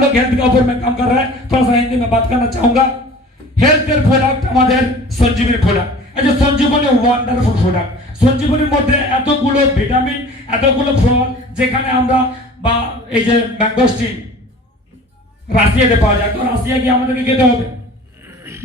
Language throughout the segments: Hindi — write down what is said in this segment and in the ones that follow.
हम लोग हेल्थ के ऊपर में काम कर रहे हैं, थोड़ा सा हिंदी में बात करना चाहूंगा। हेल्थ केयर প্রোডাক্ট আমাদের সঞ্জীবনী প্রোডাক্ট। এই যে সঞ্জীবনী ওয়ান্ডারফুল প্রোডাক্ট। সঞ্জীবনীর মধ্যে এতগুলো ভিটামিন, এতগুলো ফল, যেখানে আমরা বা এই যে ম্যাঙ্গোস্টিন রাশিয়াতে পাওয়া যায়, তো রাশিয়া গিয়ে আমাদেরকে খেতে হবে।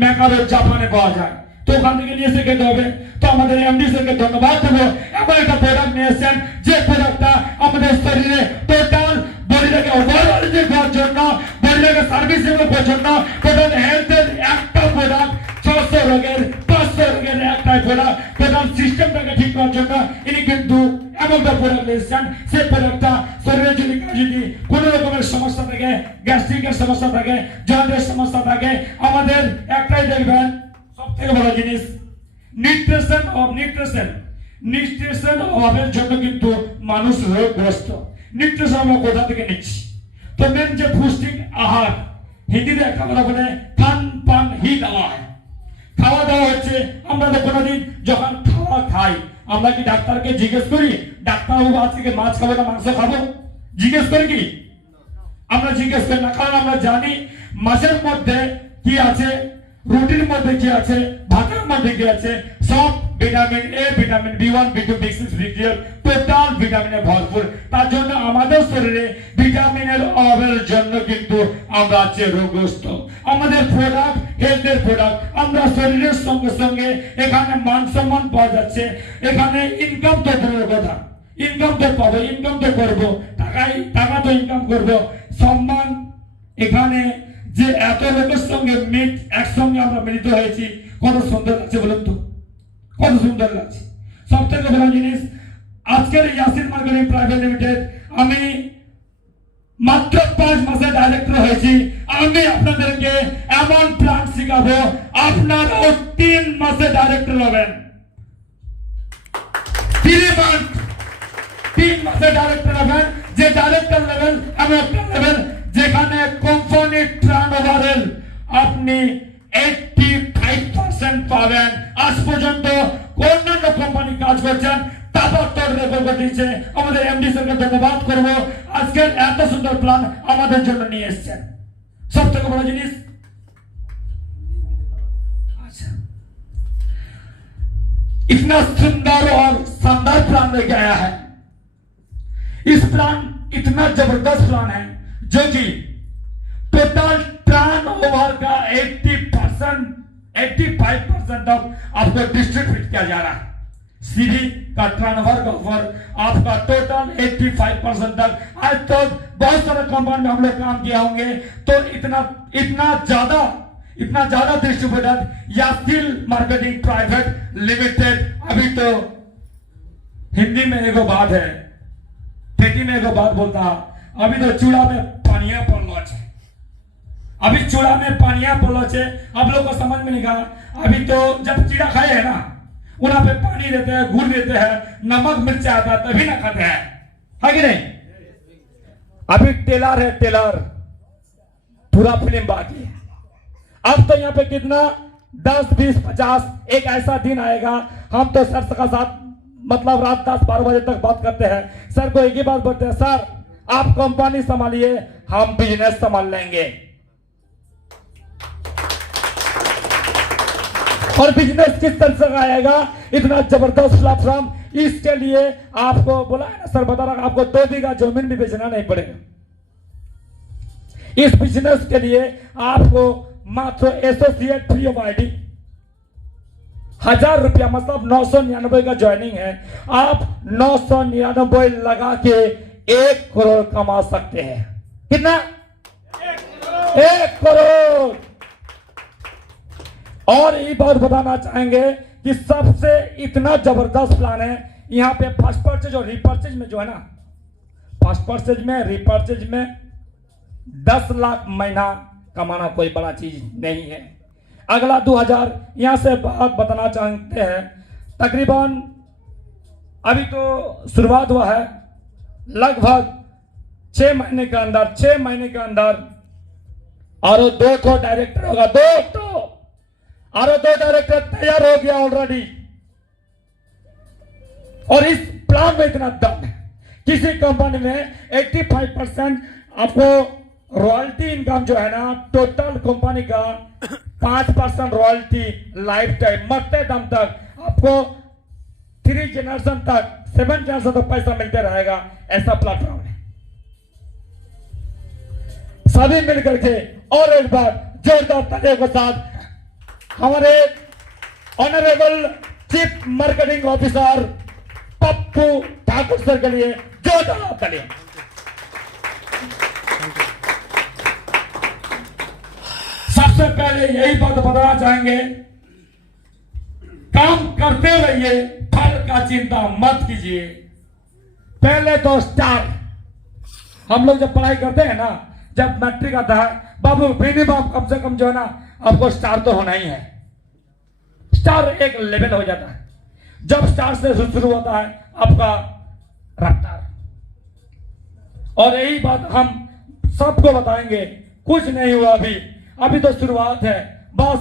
ম্যাকারো জাপানে পাওয়া যায়, তো ওখান থেকে নিয়ে এসে খেতে হবে। তো আমাদের এমডি স্যারকে ধন্যবাদ দেবো, এমন একটা প্রোডাক্ট নিয়ে এসেছেন যে প্রোডাক্টটা আমাদের শরীরে টোটাল বডিটাকে ওভারঅল দেওয়ার জন্য, বডিটাকে সার্ভিসেবল করার জন্য, টোটাল হেলথের একটা প্রোডাক্ট, 600 রোগের 500 রোগের একটা প্রোডাক্ট, টোটাল সিস্টেমটাকে ঠিক করার জন্য ইনি কিন্তু এমন একটা প্রোডাক্ট নিয়েছেন। সেই প্রোডাক্টটা শরীরে যদি কোনো রকমের সমস্যা থাকে, গ্যাস্ট্রিকের সমস্যা থাকে, জয়েন্টের সমস্যা থাকে, আমাদের একটাই দেখবেন সবথেকে বড় জিনিস নিউট্রিশন অভাবের জন্য কিন্তু মানুষ রোগগ্রস্ত। নিউট্রিশন আমরা কোথা থেকে নিচ্ছি? তো মেন যে পুষ্টিক আহার, হিন্দিতে একটা কথা বলে খান পান হি দাওয়া হয়। খাওয়া দাওয়া হচ্ছে, আমরা তো কোনোদিন যখন খাওয়া খাই আমরা কি ডাক্তারকে জিজ্ঞেস করি ডাক্তারবাবু আজকে মাছ খাবো না মাংস খাবো? জিজ্ঞেস করি কি? আমরা জিজ্ঞেস করি না, কারণ আমরা জানি মাছের মধ্যে কি আছে, রুটির মধ্যে কি আছে, ভাতের মধ্যে কি আছে, সব vitamin A, vitamin B one, B2, বি6, বি12 total ভিটামিনে ভরপুর। তার জন্য আমাদের শরীরে ভিটামিনের অভাবের জন্য কিন্তু আমরা আজকে রোগগ্রস্ত। আমাদের প্রোডাক্ট হেলথের প্রোডাক্ট, আমরা শরীরের সঙ্গে সঙ্গে এখানে মান সম্মান পাওয়া যাচ্ছে, এখানে ইনকাম তো দূরের কথা, ইনকাম তো পাবো, ইনকাম তো করবো, টাকা তো ইনকাম করবো, সম্মান। এখানে যে এত লোকের সঙ্গে একসঙ্গে আমরা মিলিত হয়েছি, কত সুন্দর লাগছে বলুন তো, কত সুন্দর লাগছে। সব থেকে বড় জিনিস, আজকের ইয়াসিন মার্কেটিং প্রাইভেট লিমিটেড আমি মাত্র 5 মাসে ডাইরেক্টর হয়েছি। আমি আপনাদেরকে এমন প্ল্যান শিখাবো, আপনারাও 3 মাসে ডাইরেক্টর হবেন। 3 মাসে ডাইরেক্টর হবেন। যে ডাইরেক্টর লেভেল এমন একটা লেভেল যেখানে কোম্পানির টার্নওভারের আপনি 85% পাবেন। আজ পর্যন্ত অন্যান্য কোম্পানি কাজ করছেন, তারপর তোর রেকর্ড দিচ্ছে। আমাদের এমডি স্যারকে ধন্যবাদ করবো, আজকের এত সুন্দর প্ল্যান আমাদের জন্য নিয়ে এসেছেন। সব থেকে বড় জিনিস, আচ্ছা इतना सुंदर और शानदार प्लान लेके आया है। इस प्लान इतना जबरदस्त प्लान है जो कि टोटल टर्न ओवर का 85% तक आपको डिस्ट्रीब्यूट किया जा रहा है। सीधी का टर्नओवर का ऊपर आपका टोटल 85% तक। आज तक बहुत सारे कंपनी में हम लोग काम किए होंगे, तो इतना ज्यादा distributor Yasin marketing private limited. अभी तो हिंदी में एगो बात है, ठेठी में एगो बात बोलता, अभी तो चूड़ा में पानिया पड़लो है, अभी चूड़ा में पानिया पड़लो है। आप लोग को समझ में नहीं आ, अभी तो जब चीड़ा खाए है ना, उन्हां पे पानी देते हैं, गुड़ देते हैं, नमक मिर्च आता है, तभी ना खाते हैं, है कि नहीं? अभी टेलर है, टेलर पूरा फिल्म बाकी है। अब तो यहाँ पे कितना 10, 20, 50 एक ऐसा दिन आएगा, हम तो सर का साथ मतलब रात 10-12 बजे तक बात करते हैं। सर को एक ही बात बोलते हैं, सर आप कंपनी संभालिए, हम बिजनेस संभाल लेंगे। और बिजनेस किस तरह से आएगा, इतना जबरदस्त प्लेटफॉर्म। इसके लिए आपको बोला है ना, सर बता रहा, आपको 2 बीघा जमीन भी बेचना नहीं पड़ेगा। इस बिजनेस के लिए आपको मात्र एसोसिएट फ्री ऑफ आईडी 1000 रुपया, मतलब 999 का ज्वाइनिंग है। आप 999 लगा के 1 करोड़ कमा सकते हैं। कितना? 1 करोड़। और ये बात बताना चाहेंगे कि सबसे इतना जबरदस्त प्लान है यहाँ पे। फर्स्ट परचेज और रिपर्चेज में जो है ना, फर्स्ट परचेज में रिपर्चेज में 10 लाख महीना कमाना कोई बड़ा चीज नहीं है। अगला 2000 यहां से बात बताना चाहते हैं, तकरीबन अभी तो शुरुआत हुआ है, लगभग 6 महीने के अंदर और 2 ठो डायरेक्टर होगा, 2 डायरेक्टर तैयार हो गया ऑलरेडी। और इस प्लान में इतना दम है, किसी कंपनी में 85% आपको रॉयल्टी इनकम जो है ना टोटल कंपनी का 5% रॉयल्टी लाइफ टाइम, मरते दम तक आपको 3 जनरेशन तक 7 जनरेशन तक पैसा मिलते रहेगा। ऐसा प्लेटफॉर्म है। सभी मिलकर के और एक बार जोरदार तालियों के साथ हमारे honourable chief marketing officer Pappu Thakur sir के लिए जोरदार तालियां। सबसे पहले यही बात बताना चाहेंगे, काम करते रहिए, फल का चिंता मत कीजिए। पहले तो स्टार, हम लोग जब पढ़ाई करते हैं ना, जब मैट्रिक आता है, बाबू मिनिमम कम से कम जो है ना आपको स्टार तो होना ही है। स्टार एक लेवल हो जाता है। जब स्टार से शुरू होता है आपका रफ्तार। और यही बात हम सबको बताएंगे, कुछ नहीं हुआ अभी तो शुरुआत है। बस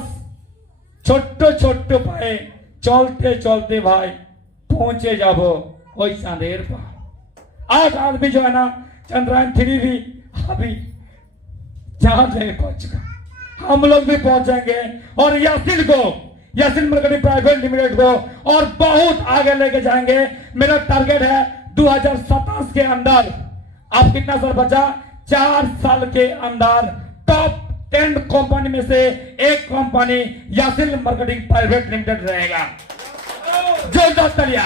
छोटे छोटे पाए चलते चलते भाई पहुंचे जाबो कोई चांदेर पर। आज आदमी जो है ना चंद्रयान 3 भी अभी चांद नहीं पहुंच चुका, हम लोग भी पहुंचेंगे। और यासिन मार्केटिंग प्राइवेट लिमिटेड को और बहुत आगे लेके जाएंगे। मेरा टारगेट है 2027 के अंदर, आप कितना साल बचा, 4 साल के अंदर टॉप 10 कंपनी में से एक company Yasin marketing private limited रहेगा। जोरदार तालियां,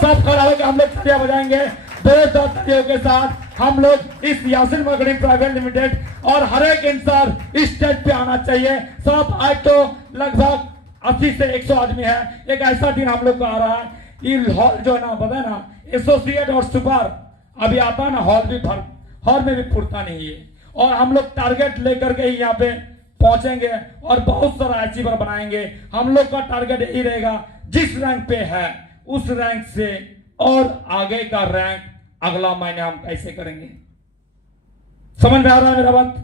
सब खड़ा होकर हम लोग तालियां बजाएंगे। जोरदार तालियों के साथ हम लोग इस यासिन मार्केटिंग प्राइवेट लिमिटेड और हर एक इंसान इस स्टेज पे आना चाहिए। सब आज तो लगभग 80 से 100 आदमी है। एक ऐसा दिन हम लोग का आ रहा है, ये हॉल जो है ना पता है ना, एसोसिएट और सुपर अभी आता है ना, हॉल में भी फुरता नहीं है। और हम लोग टारगेट लेकर के ही यहाँ पे पहुंचेंगे और बहुत सारा अचीवर बनाएंगे। हम लोग का टारगेट यही रहेगा, जिस रैंक पे है उस रैंक से और आगे का रैंक अगला महीने हम कैसे करेंगे। समझ में आ रहा है मेरा बात?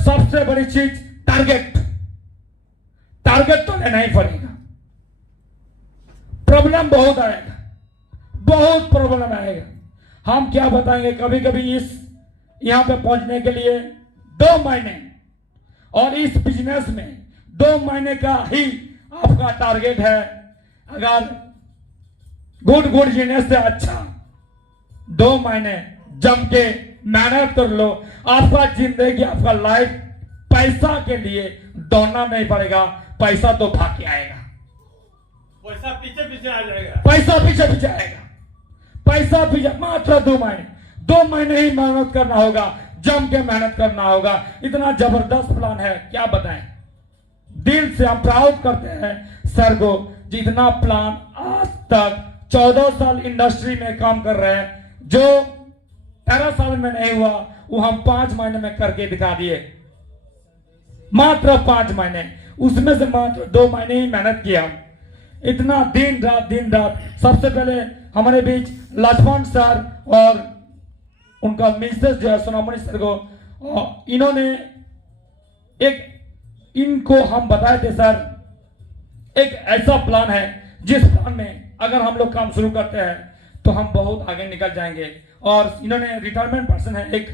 सबसे बड़ी चीज टारगेट तो लेना ही पड़ेगा। प्रॉब्लम बहुत आएगा, बहुत प्रॉब्लम आएगा। हम क्या बताएंगे, कभी कभी इस यहां पे पहुंचने के लिए 2 महीने, और इस बिजनेस में 2 महीने का ही आपका टारगेट है। अगर गुड जीने से अच्छा 2 महीने जम के मेहनत कर लो। आपका जिंदगी, आपका लाइफ पैसा के लिए दौड़ना नहीं पड़ेगा, पैसा तो भाग के आएगा। पैसा पीछे पीछे आ जाएगा, पैसा पीछे पीछे आएगा। पैसा पीछे मात्र 2 महीने ही मेहनत करना होगा, जम के मेहनत करना होगा। इतना जबरदस्त प्लान है, क्या बताएं। दिल से हम प्राउड करते हैं सर को, जितना प्लान आज तक 14 साल इंडस्ट्री में काम कर रहे हैं, जो 13 साल में नहीं हुआ वो हम 5 महीने में करके दिखा दिए। मात्र 5 महीने, उसमें से मात्र 2 महीने ही मेहनत किया। इतना दिन रात। सबसे पहले हमारे बीच लक्ष्मण सर और उनका मिसेस जो है सोनामणि सर को, इन्होंने इनको हम बताए थे सर, एक ऐसा प्लान है जिस प्लान में अगर हम लोग काम शुरू करते हैं तो हम बहुत आगे निकल जाएंगे। और इन्होंने रिटायरमेंट पर्सन है, एक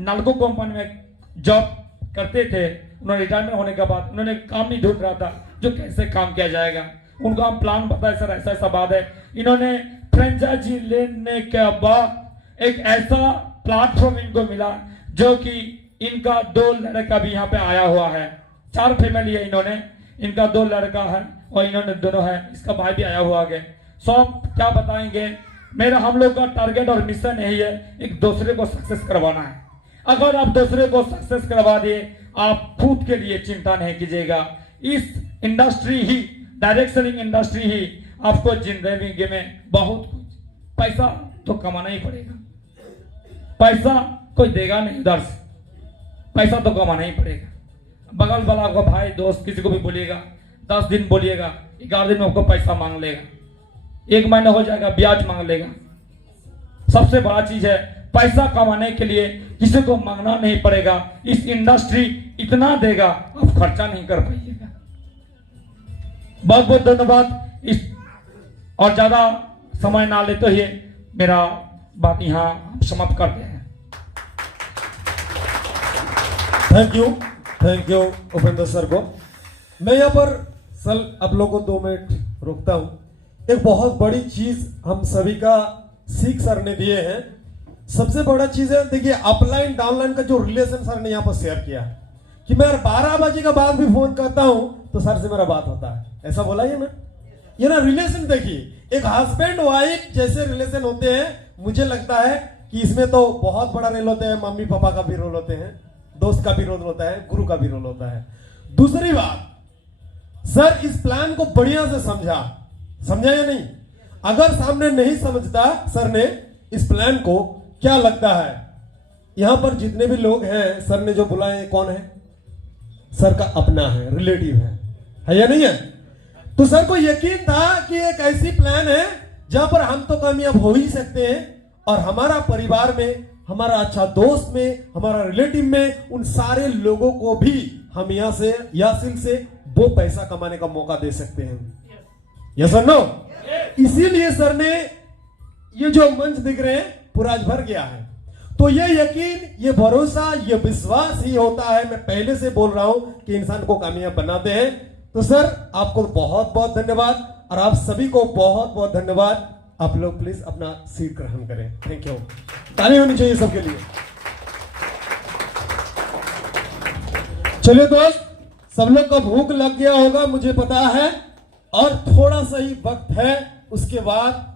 नालको कंपनी में जॉब करते थे। उन्होंने रिटायरमेंट होने के बाद उन्होंने काम नहीं ढूंढ रहा था जो कैसे काम किया जाएगा। उनको हम प्लान बताए सर, ऐसा बात है। इन्होंने फ्रेंचाइजी लेने के बाद एक ऐसा प्लेटफॉर्म इनको मिला जो कि इनका 2 लड़का भी यहाँ पे आया हुआ है। 4 फैमिली है इन्होंने, इनका 2 लड़का है और इन्होंने दोनों है, इसका भाई भी आया हुआ है। सब क्या बताएंगे, मेरा हम लोग का टारगेट और मिशन यही है, एक दूसरे को सक्सेस करवाना है। अगर आप दूसरे को सक्सेस करवा दिए, आप खुद के लिए चिंता नहीं कीजिएगा। इस इंडस्ट्री ही, डायरेक्ट सेलिंग इंडस्ट्री ही आपको जिंदगी में बहुत कुछ, पैसा तो कमाना ही पड़ेगा। पैसा कोई देगा नहीं उधर से, पैसा तो कमाना ही पड़ेगा। बगल वाला आपका भाई दोस्त किसी को भी बोलिएगा, 10 दिन बोलिएगा, 11 दिन में आपको पैसा मांग लेगा, 1 महीना हो जाएगा ब्याज मांग लेगा। सबसे बड़ा चीज है, पैसा कमाने के लिए किसी को मांगना नहीं पड़ेगा। इस इंडस्ट्री इतना देगा, आप खर्चा नहीं कर पाइएगा। बहुत बहुत धन्यवाद। इस और ज्यादा समय ना लेते हुए मेरा बात यहाँ समाप्त करते हैं। थैंक यू उपेंद्र सर को। मैं यहाँ पर सर आप लोगों को 2 मिनट रोकता हूँ। एक बहुत बड़ी चीज हम सभी का सीख सर ने दिए हैं। सबसे बड़ा चीज है, देखिए अपलाइन डाउनलाइन का जो रिलेशन सर ने यहाँ पर शेयर किया कि मैं 12 बजे के बाद भी फोन करता हूँ तो सर से मेरा बात होता है, ऐसा बोला ये ना। ये ना रिलेशन देखिए, एक हस्बैंड वाइफ जैसे रिलेशन होते हैं। मुझे लगता है कि इसमें तो बहुत बड़ा रोल होता है, मम्मी पापा का भी रोल होते हैं, दोस्त का भी रोल होता है, गुरु का भी रोल होता है। दूसरी बात, सर इस प्लान को बढ़िया से समझा या नहीं? अगर सामने नहीं समझता सर ने इस प्लान को, क्या लगता है यहां पर जितने भी लोग हैं सर ने जो बुलाए कौन है? सर का अपना है, रिलेटिव है या नहीं है? तो सर को यकीन था कि एक ऐसी प्लान है जहां पर हम तो कामयाब हो ही सकते हैं और हमारा परिवार में, हमारा अच्छा दोस्त में, हमारा रिलेटिव में, उन सारे लोगों को भी हम यहां से यासिल से वो पैसा कमाने का मौका दे सकते हैं। यस और नो? इसीलिए सर ने ये जो मंच दिख रहे हैं पूरा आज भर गया है। तो ये यकीन, ये भरोसा, ये विश्वास ही होता है, मैं पहले से बोल रहा हूं कि इंसान को कामयाब बनाते हैं। तो सर आपको बहुत बहुत धन्यवाद और आप सभी को बहुत बहुत धन्यवाद। आप लोग प्लीज अपना सीट ग्रहण करें। Thank you. ताली होनी चाहिए सबके लिए। चलिए दोस्त, सब लोग को भूख लग गया होगा मुझे पता है, और थोड़ा सा ही वक्त है, उसके बाद